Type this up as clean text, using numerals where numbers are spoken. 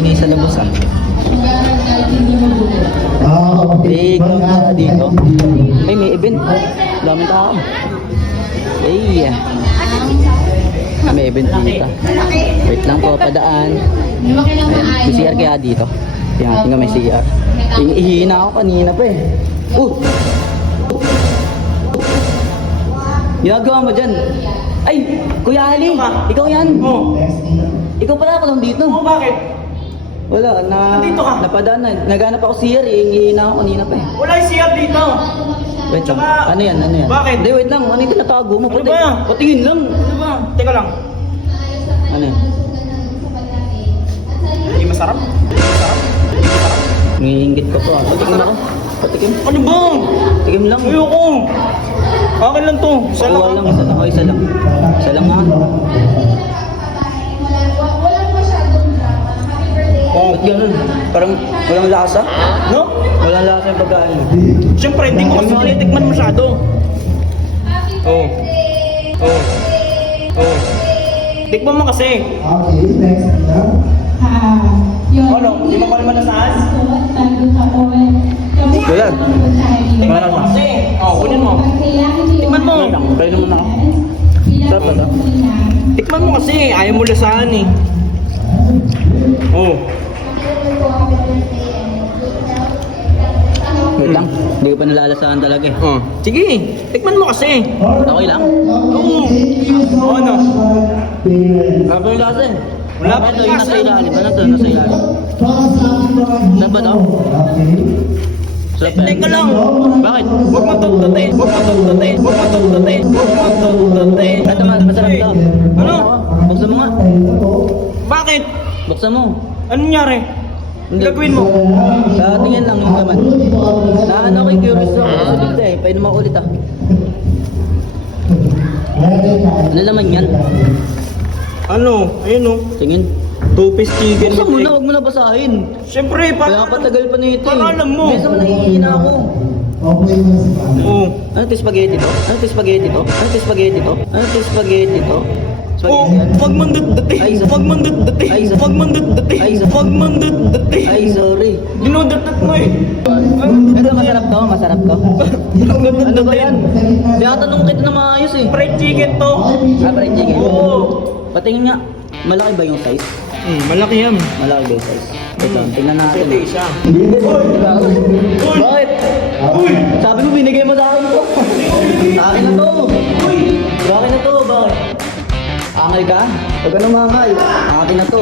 maingay sa labas ah. Eh, ikaw na dito. Ay, may event. Daming tao. Ay, may event dito. Wait lang po, padaan. Ayan, may CR kaya dito. Tingnan may CR. Ihina ako kanina pa eh. Ginagawa mo dyan. Ay, Kuya Ali, ikaw yan. Ikaw pala ako lang dito. Bakit? Wala, Nandito ka? napadaan na. Naghanap ako CR eh. Ihina ako kanina pa eh. Wala yung CR dito. Wait lang. Tsaka- Ano yan? Ano yan? Bakit? Hindi, wait lang. Ano yung tinatago mo? Ano ba? Patingin lang. Ano ba? Teka lang. Ano yan? Hindi masarap? Ngiingit ko to ah. Patikim ako. Patikim. Ano ba? Tikim lang. Ayoko. Akin lang to. Isa lang. Oo, lang. Isa lang. Isa lang. Isa lang ah. Oh. Ba't ganun? Parang walang lasa? No? Walang lasa yung pagkain. Siyempre, hindi mo kasi tinitikman masyado. Oh. Oh. Oh. Tikman mo kasi. Ano? Hindi mo pala manasaan? Wala. Tikman mo kasi. Oh, kunin mo. Tikman mo. Kain naman ako. Sarap ba ito? Tikman mo kasi. Ayaw mo lasaan eh. Oh. Wait lang. Hindi ko pa nalalasahan talaga eh. Oh. Sige. Tikman mo kasi. Okay lang? Oo. Oh, ano? Sarap yung lasa eh. Wala pa Ito yung nasa lasa. ilalim. Ano ito? Nasa ilalim. Sarap ba ito? Sarap ba? Teka lang. Bakit? Huwag mo tugtutin. Huwag mo tugtutin. Huwag mo tugtutin. Huwag mo tugtutin. Ito masarap ito. Ano? Buksan mo nga. Bakit? Buksan mo. Anong nangyari? Hindi. Gagawin mo. Tingin lang yung laman. Ano ko curious ako. Kasi dito eh. Pwede mo ulit ah. Ano naman yan? Ano? Ayun o. Tingin. Two-piece chicken. Buksan mo na. Huwag mo na basahin. Siyempre, Kaya patagal pa nito eh. Para alam mo. Bisa mo nahihina ako. Oo. Ano ito spaghetti to? Ano ito spaghetti to? Ano ito spaghetti to? Ano ito spaghetti to? Oh, Spaghetti yan? wag mandut-duti. Ay, Wag mandut-duti. Ay, Wag mandut-duti. Ay, Wag mandut-duti. Ay, sorry. Dinudutut mo eh. Ito masarap to, masarap to. Ano ba yan? Tinatanong kita na maayos eh. Fried chicken to. Fried chicken. Oo. Patingin nga, malaki ba yung size? Malaki yan. Malaki ba yung size? Ito, tingnan natin. Puti siya. Diba? Bakit? Uy! Sabi mo binigay mo sa akin to. Sa akin na to. Sa akin na to, bakit? Angal ka? Huwag ka na mangal. Akin na to.